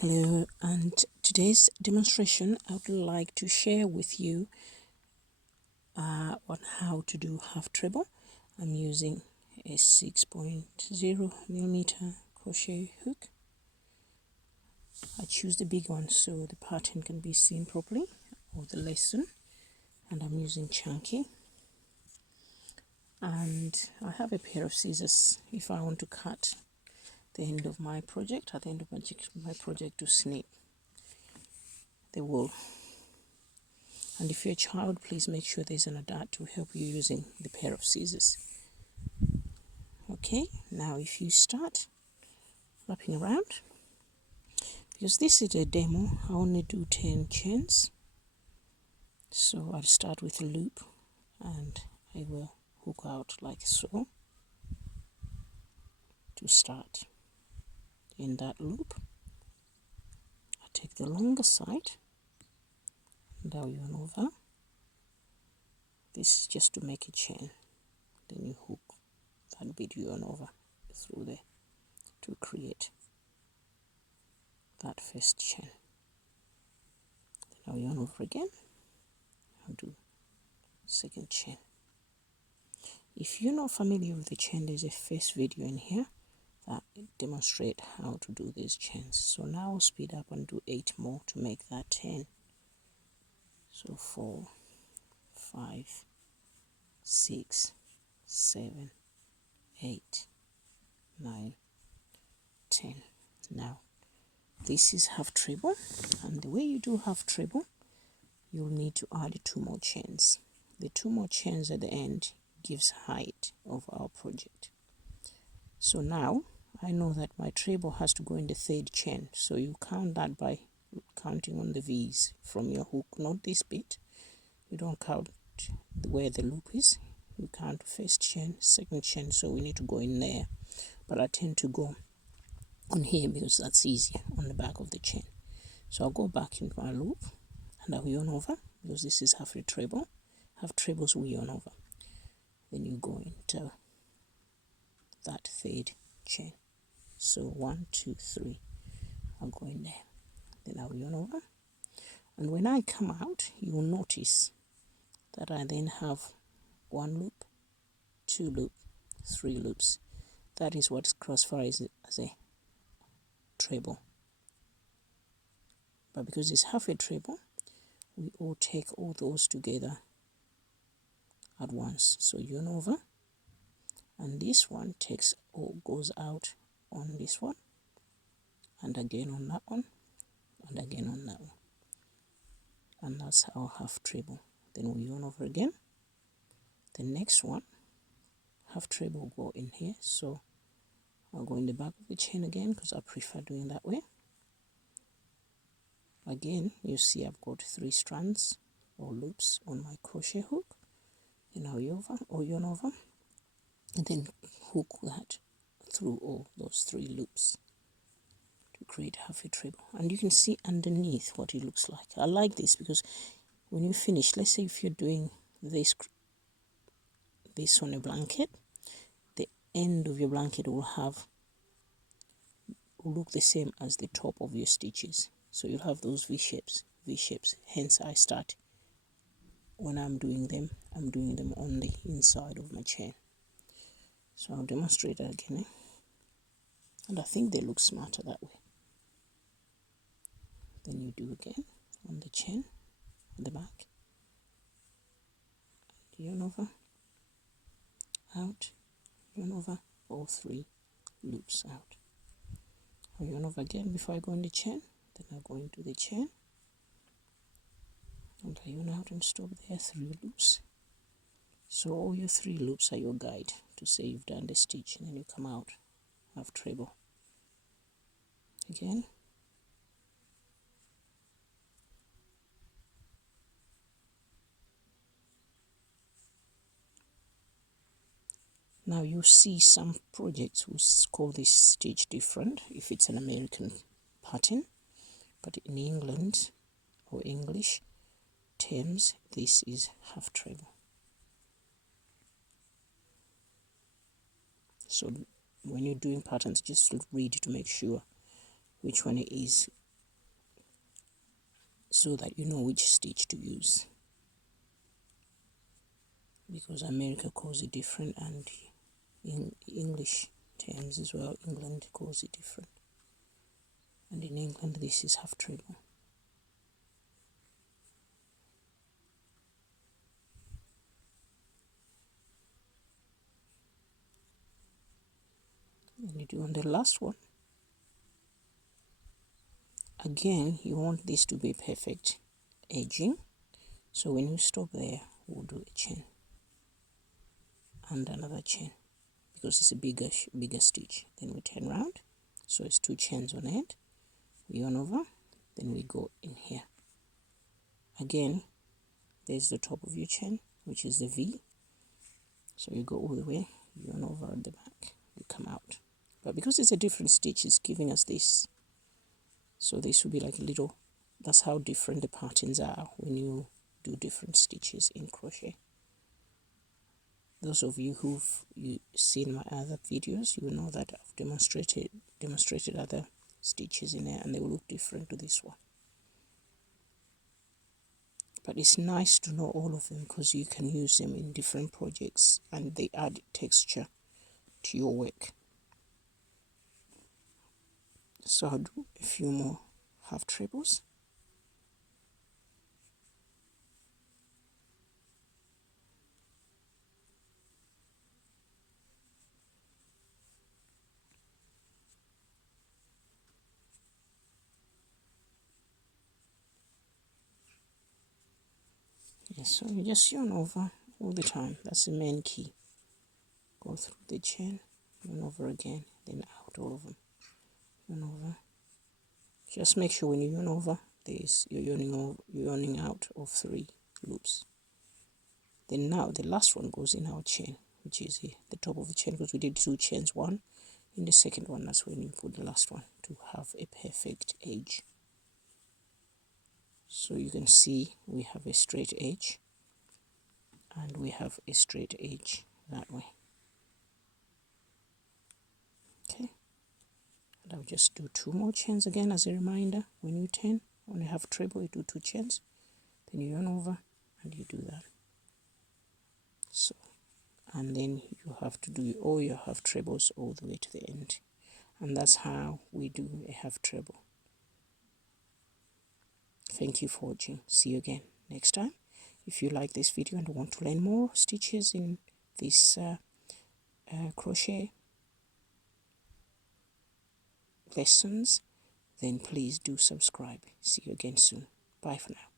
Hello, and today's demonstration I would like to share with you on how to do half treble. I'm using a 6.0 millimeter crochet hook. I choose the big one so the pattern can be seen properly, or the lesson, and I'm using chunky. And I have a pair of scissors if I want to cut the end of my project, at the end of my project, to snip the wool. And if you're a child, please make sure there's an adult to help you using the pair of scissors. Okay, now if you start wrapping around, because this is a demo, I only do 10 chains. So I'll start with a loop and I will hook out like so to start. In that loop, I take the longer side and I'll yarn over. This is just to make a chain. Then you hook that bit yarn over through there to create that first chain. Then I'll yarn over again. I'll do second chain. If you're not familiar with the chain, there's a first video in here that demonstrate how to do these chains. So now I'll speed up and do 8 more to make that 10. So 4, 5, 6, 7, 8, 9, 10. Now this is half treble, and the way you do half treble, you'll need to add 2 more chains. The 2 more chains at the end gives height of our project. So now I know that my treble has to go in the 3rd chain, so you count that by counting on the V's from your hook, not this bit. You don't count where the loop is, you count 1st chain, 2nd chain, so we need to go in there, but I tend to go on here because that's easier on the back of the chain. So I'll go back into my loop and I'll yarn over, because this is half a treble. Half trebles we yarn over. Then you go into that 3rd chain. So 1, 2, 3. I'll go in there. Then I'll yarn over. And when I come out, you'll notice that I then have 1 loop, 2 loop, 3 loops. That is what classifies it as a treble. But because it's half a treble, we all take all those together at once. So yarn over, and this one takes or goes out on this one, and again on that one, and again on that one, and that's our half treble. Then we yarn over again. The next one, half treble, will go in here, so I'll go in the back of the chain again because I prefer doing that way. Again, you see I've got 3 strands or loops on my crochet hook. Then I'll yarn over, and then hook that through all those 3 loops to create half a treble. And you can see underneath what it looks like. I like this because when you finish, let's say if you're doing this on a blanket, the end of your blanket will look the same as the top of your stitches. So you'll have those V shapes. Hence I start, when I'm doing them on the inside of my chain. So I'll demonstrate that again. And I think they look smarter that way. Then you do again on the chain, on the back. Yarn over, out, yarn over, all 3 loops out. I'll yarn over again before I go in the chain. Then I'll go into the chain, and I yarn out and stop there, 3 loops. So all your 3 loops are your guide to say you've done the stitch, and then you come out half treble. Again. Now you see some projects will call this stitch different if it's an American pattern, but in England or English terms, this is half treble. So when you're doing patterns, just read to make sure which one it is so that you know which stitch to use, because America calls it different, and in English terms as well, England calls it different, and in England this is half treble. And you do on the last one. Again, you want this to be perfect edging, so when you stop there, we'll do a chain and another chain, because it's a bigger stitch. Then we turn around, so it's 2 chains on it, we yarn over, then we go in here. Again, there's the top of your chain, which is the V, so you go all the way, yarn over at the back, you come out. But because it's a different stitch, it's giving us this, so this will be like a little, that's how different the patterns are when you do different stitches in crochet. Those of you who've seen my other videos, you know that I've demonstrated other stitches in there, and they will look different to this one. But it's nice to know all of them, because you can use them in different projects and they add texture to your work. So I'll do a few more half trebles. Yes, so you just yarn over all the time. That's the main key. Go through the chain, yarn over again, then out all of them. Yarn over. Just make sure when you yarn over this, you're yarning out of 3 loops. Then now the last one goes in our chain, which is here, the top of the chain, because we did 2 chains, one in the second one. That's when you put the last one to have a perfect edge. So you can see we have a straight edge, and we have a straight edge that way. Okay, and I'll just do 2 more chains again as a reminder. When you turn, when you have treble, you do 2 chains, then you yarn over and you do that. So, and then you have to do all your half trebles all the way to the end, and that's how we do a half treble. Thank you for watching. See you again next time. If you like this video and want to learn more stitches in this crochet lessons, then please do subscribe. See you again soon. Bye for now.